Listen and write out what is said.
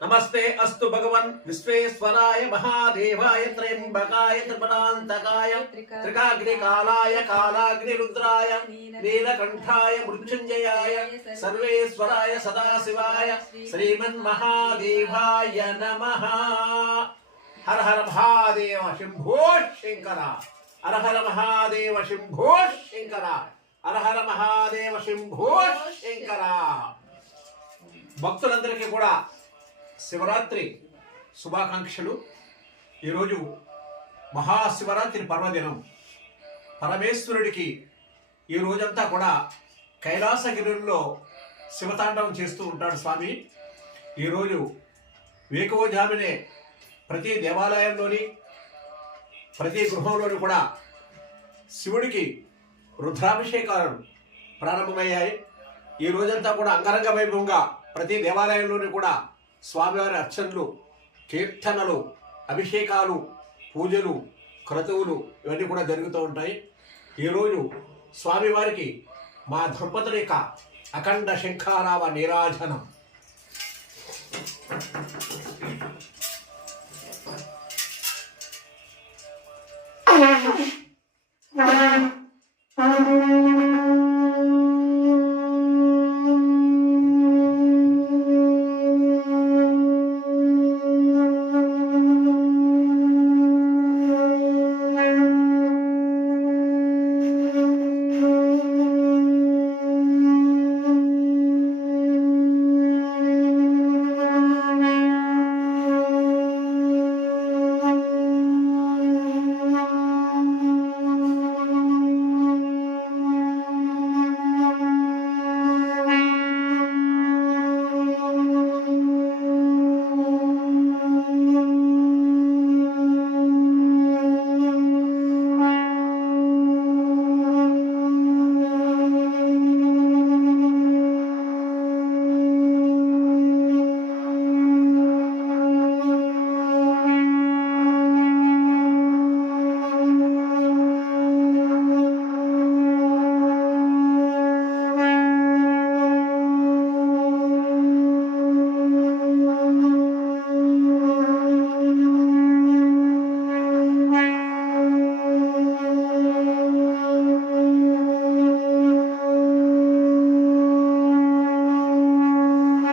नमस्ते अस्तु भगवन् विश्वेश्वराय महादेवाय त्र्यंबकाय त्रिपुरान्तकाय त्रिकाग्निकालाय कालाग्निरुद्राय नीलकण्ठाय मृत्युञ्जयाय सर्वेश्वराय सदाशिवाय श्रीमन्महादेवाय नमः। हर हर महादेव शंभो शंकर, हर हर महादेव शंभो शंकर, हर हर महादेव शंभो शंकर। భక్తులందరికీ కూడా శివరాత్రి శుభాకాంక్షలు। ఈరోజు మహాశివరాత్రి పర్వదినం। పరమేశ్వరుడికి ఈ రోజంతా కూడా కైలాసగిరిలో శివతాండవం చేస్తూ ఉంటాడు స్వామి। ఈరోజు వేకువజామునే ప్రతి దేవాలయంలోని ప్రతి గృహంలోని కూడా శివుడికి రుద్రాభిషేకాలు ప్రారంభమయ్యాయి। ఈ రోజంతా కూడా అంగరంగ వైభవంగా ప్రతి దేవాలయంలోని కూడా స్వామివారి అర్చనలు, కీర్తనలు, అభిషేకాలు, పూజలు, క్రతువులు ఇవన్నీ కూడా జరుగుతూ ఉంటాయి। ఈరోజు స్వామివారికి మా దంపతుల యొక్క అఖండ శంఖారావ నీరాజనం